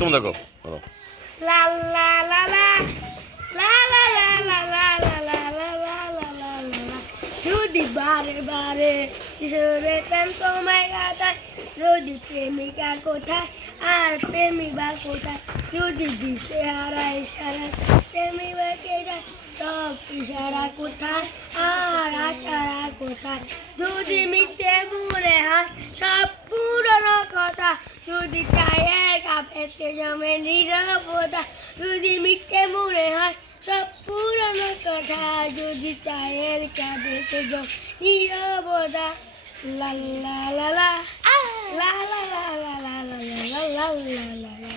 তুমি দেখো লা লা লা লা লা লা লা লা লা লা লা লা লা লা লা লা যদি বারে বারে কিশোরে প্রেম তোমায় কাটায় যদি প্রেমিকা কোথায় আর প্রেমিকা কোথায় যদি দিশে হারায় ইশারা প্রেমিকাকে যায় সব ইশারা কোথায় আর আশারা কোথায় যদি মিথ্যে মনে হয় সব পুরনো কথা যদি চায়ের কাপেতে জমে নীরবতা যদি মিথ্যে মনে হয় সব পুরনো কথা যদি চায়ের কাপেতে জমে নীরবতা লা লা লা লা লা লা লা লা লা লা লা লা লা লা